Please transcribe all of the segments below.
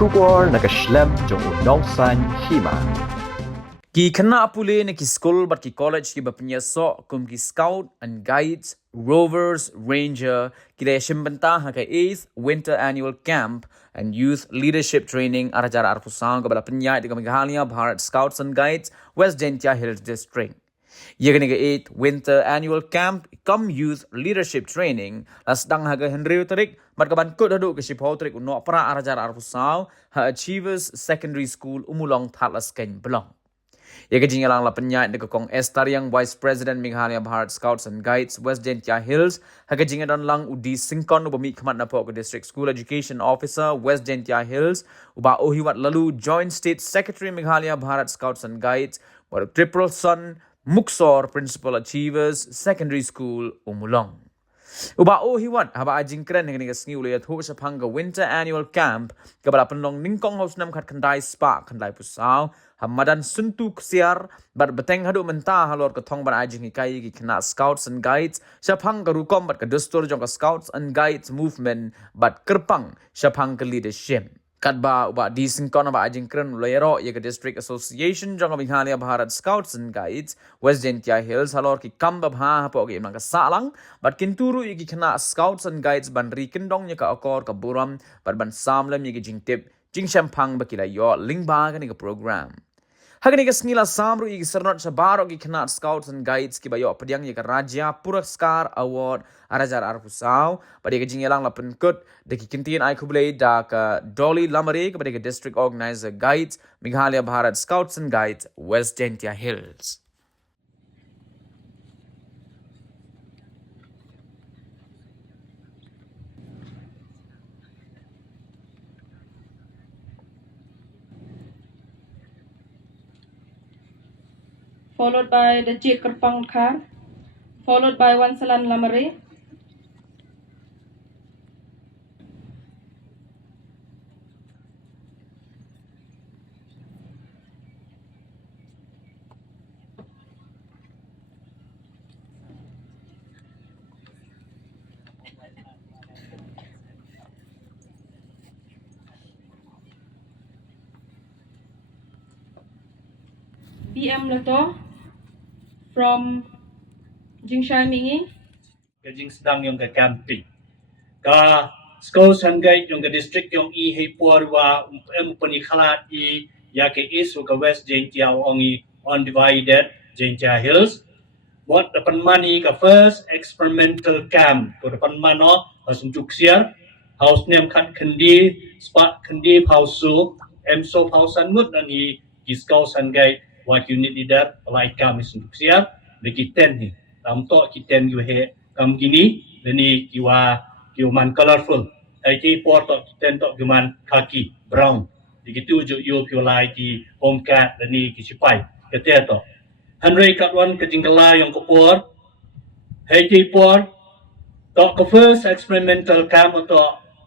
Shubor nakaslem jong unongsan Hima. Ki Khynnah pule ne ki school but ki college ki bapnya so kum ki scout and guides, rovers, ranger ki le shimbanta ha ka 8th winter annual camp and youth leadership training arajar arpusang ka bala pnya de Meghalaya Bharat Scouts and Guides West Jaintia Hills District. Yeganiga 8th winter annual camp come youth leadership training Sdang haga Henry Tarik matkaban kod hadu ke shipotrik uno para arajar arpusang ha achievers secondary school umulong thatlas ken belong. Yaga jingalang la penyat de kong Estariang Vice President Meghalaya Bharat Scouts and Guides West Jaintia Hills haga jingadan lang udi singkon ubami khamat na po ko District School Education Officer West Jaintia Hills uba ohiwat lalu Joint State Secretary Meghalaya Bharat Scouts and Guides war triple son Muksor Principal Achievers Secondary School Umulong. Uba ohiwat haba ajingkren dengan Sngi ulaya thu sapanga winter annual camp kabala penlong ningkong haus nam khat khandai spa khandai pusau hamadan suntu ksiar bat beteng hadu menta halor ka thong ban Jinghikai ki Khynnah Scouts and Guides sapang ka rukom bat ka dustur jong ka Scouts and Guides movement bat kerpang sapang ka leadership. Kadba uba di singkon ba ajingkren ulaya ye ka District Association jong ka Meghalaya Bharat Scouts and Guides West Jaintia Hills halor ki kamba bha po ki mang ka salang bat kinturu ye ki Khynnah Scouts and Guides ban rikendong ye ka akor ka buram bat ban samlem ye ki jingtip jingshampang ba kila yo lingba ka ni ka program. Hagani ka Sngi la samru i sernot sa baro ki Khynnah Scouts and Guides ki bayo padiang ye ka Raja Puraskar Award arajar arpusau pada ka jingelang la penkut de ki kintin ai khubule da ka Dolly Lamare ka pada ka District Organizer Guides Meghalaya Bharat Scouts and Guides West Jaintia Hills. Followed by the Jit Kerpang Kar, followed by Wansalan Lamare. PM Lato from Jingai. Kajing Sdang yung ka camping. Ka schools and guide yung ka district yung ihipor wa panikhalat i yake is ka West Jaintia ongi undivided Jaintia Hills. What the panmani ka first experimental camp ko the panmano hasunjuk siar house name khat khandi spot khandi pausu emso pausan mut ani ki schools and guide what you need leader like kam hasunjuk siar de kiten ni tam to kiten yu he kam gini dani kiwan colorful ai ki por to kiten to kiman khaki brown dikitu ju yu pyo lai ki home cat dani ki sipai kete to Henry katwan ke jingkala yang kopor hai ki por to ko first experimental camp to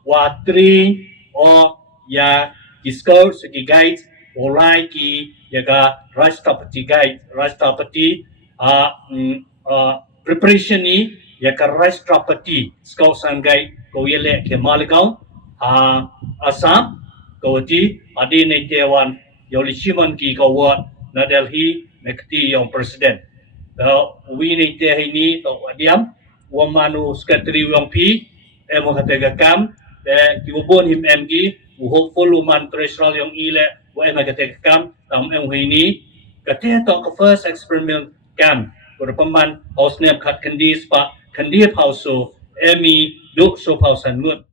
wa 3 o ya ki scouts ki guides olai ki yaga rashtrapati guide rashtrapati preparation ni ya ka rashtrapati scouts and guide ko yele ke Malagaon Assam ko ti adi ne Taiwan yoli shiman ki ko wat na Delhi nekti yang president we ne te ni to adiam wa manu secretary yang pi emo hatega kam de ki ubon him mg hopeful man treasurer yang ile wa ema hatega kam tam em ni kate to ko first experiment camp ko paman house name khat kandi spa kandi pauso emi duk so pausan ngut